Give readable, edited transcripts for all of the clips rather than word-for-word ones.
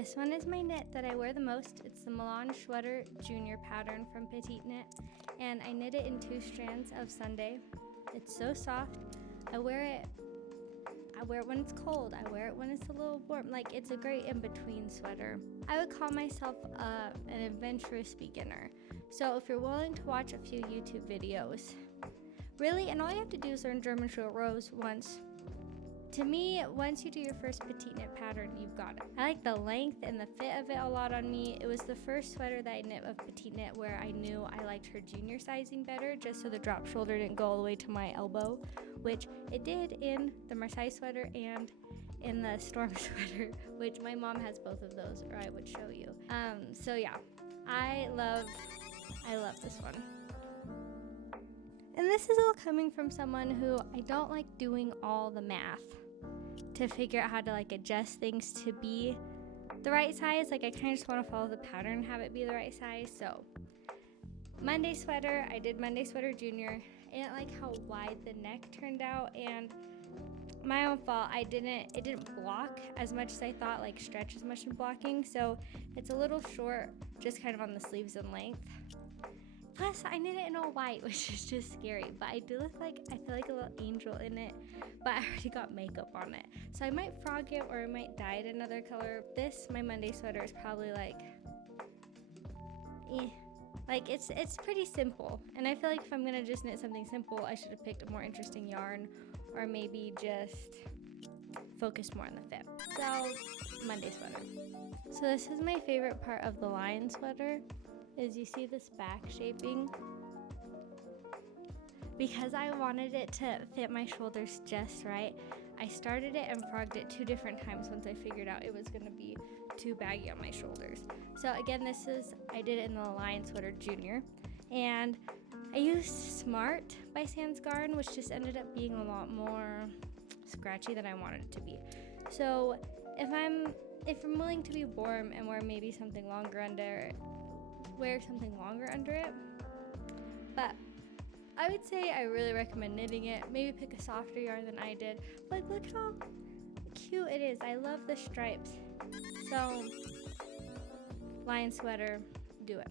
This one is my knit that I wear the most. It's the Melange Sweater Junior pattern from PetiteKnit, and I knit it in 2 strands of Sunday. It's so soft. I wear it when it's cold. I wear it when it's a little warm. Like, it's a great in-between sweater. I would call myself an adventurous beginner. So if you're willing to watch a few YouTube videos, really, and all you have to do is learn German short rows once. To me, once you do your first PetiteKnit pattern, you've got it. I like the length and the fit of it a lot on me. It was the first sweater that I knit of PetiteKnit where I knew I liked her junior sizing better, just so the drop shoulder didn't go all the way to my elbow, which it did in the Marseille sweater and in the Storm sweater, which my mom has both of those, or I would show you. So yeah, I love this one. And this is all coming from someone who I don't like doing all the math to figure out how to like adjust things to be the right size. Like, I kind of just want to follow the pattern and have it be the right size. So Monday sweater, I did Monday sweater junior. I didn't like how wide the neck turned out, and my own fault. It didn't block as much as I thought, like stretch as much in blocking. So it's a little short, just kind of on the sleeves and length. Plus, I knit it in all white, which is just scary. But I feel like a little angel in it. But I already got makeup on it. So I might frog it, or I might dye it another color. My Monday sweater is probably like it's pretty simple. And I feel like if I'm gonna just knit something simple, I should have picked a more interesting yarn, or maybe just focused more on the fit. So, Monday sweater. So this is my favorite part of the Lyon sweater. Is you see this back shaping? Because I wanted it to fit my shoulders just right, I started it and frogged it 2 different times once I figured out it was going to be too baggy on my shoulders. So again, I did it in the Lyon sweater junior, and I used Smart by Sans Garn, which just ended up being a lot more scratchy than I wanted it to be. So if I'm willing to be warm and wear maybe something longer under it, but I would say I really recommend knitting it. Maybe pick a softer yarn than I did. Like, look how cute it is. I love the stripes. So, Lyon sweater, do it.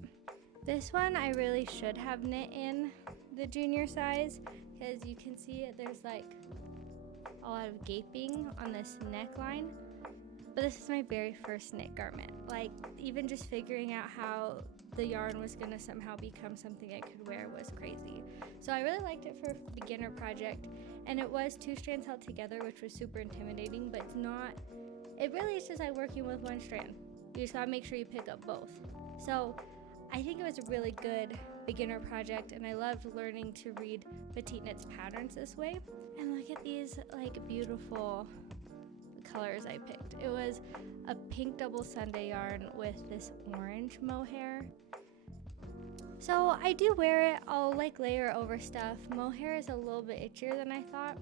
This one I really should have knit in the junior size, because you can see it, there's like a lot of gaping on this neckline. But this is my very first knit garment. Like, even just figuring out how the yarn was gonna somehow become something I could wear was crazy. So I really liked it for a beginner project, and it was 2 strands held together, which was super intimidating, but it really is just like working with 1 strand. You just gotta make sure you pick up both. So I think it was a really good beginner project, and I loved learning to read PetiteKnit's patterns this way. And look at these like beautiful colors I picked. It was a pink double Sunday yarn with this orange mohair. So I do wear it. I'll like layer over stuff. Mohair is a little bit itchier than I thought,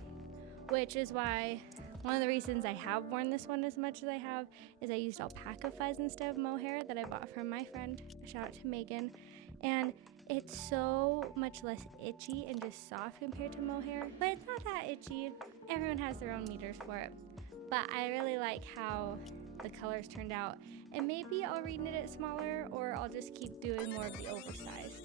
which is why one of the reasons I have worn this one as much as I have is I used alpaca fuzz instead of mohair that I bought from my friend. Shout out to Megan. And it's so much less itchy and just soft compared to mohair, but it's not that itchy. Everyone has their own meters for it. But I really like how the colors turned out, and maybe I'll reknit it smaller, or I'll just keep doing more of the oversized.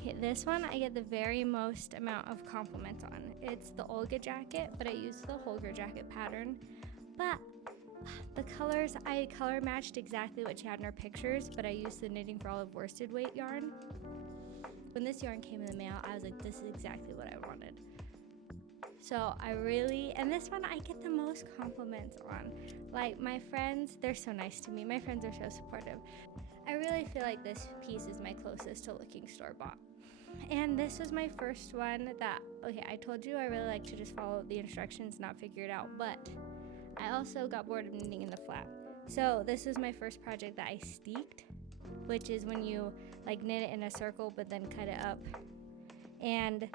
Okay, this one I get the very most amount of compliments on. It's the Olga jacket, but I used the Holger jacket pattern. But the colors, I color matched exactly what she had in her pictures, but I used the Knitting for Olive worsted weight yarn. When this yarn came in the mail, I was like, this is exactly what I wanted. So and this one I get the most compliments on. Like, my friends, they're so nice to me. My friends are so supportive. I really feel like this piece is my closest to looking store-bought. And this was my first one I told you I really like to just follow the instructions, not figure it out, but I also got bored of knitting in the flat. So this was my first project that I steeked, which is when you like knit it in a circle but then cut it up. And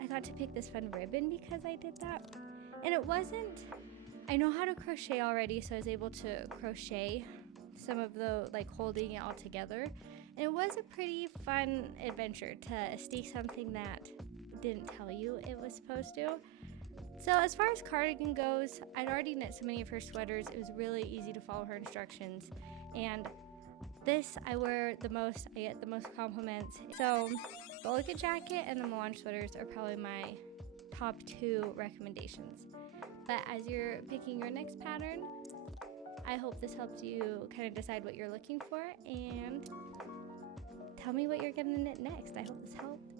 I got to pick this fun ribbon because I did that. And I know how to crochet already, so I was able to crochet some of the holding it all together. And it was a pretty fun adventure to steek something that didn't tell you it was supposed to. So as far as cardigan goes, I'd already knit so many of her sweaters. It was really easy to follow her instructions. And this I wear the most, I get the most compliments. So the Olga jacket and the Melange sweaters are probably my top 2 recommendations. But as you're picking your next pattern, I hope this helps you kind of decide what you're looking for, and tell me what you're gonna knit next. I hope this helped.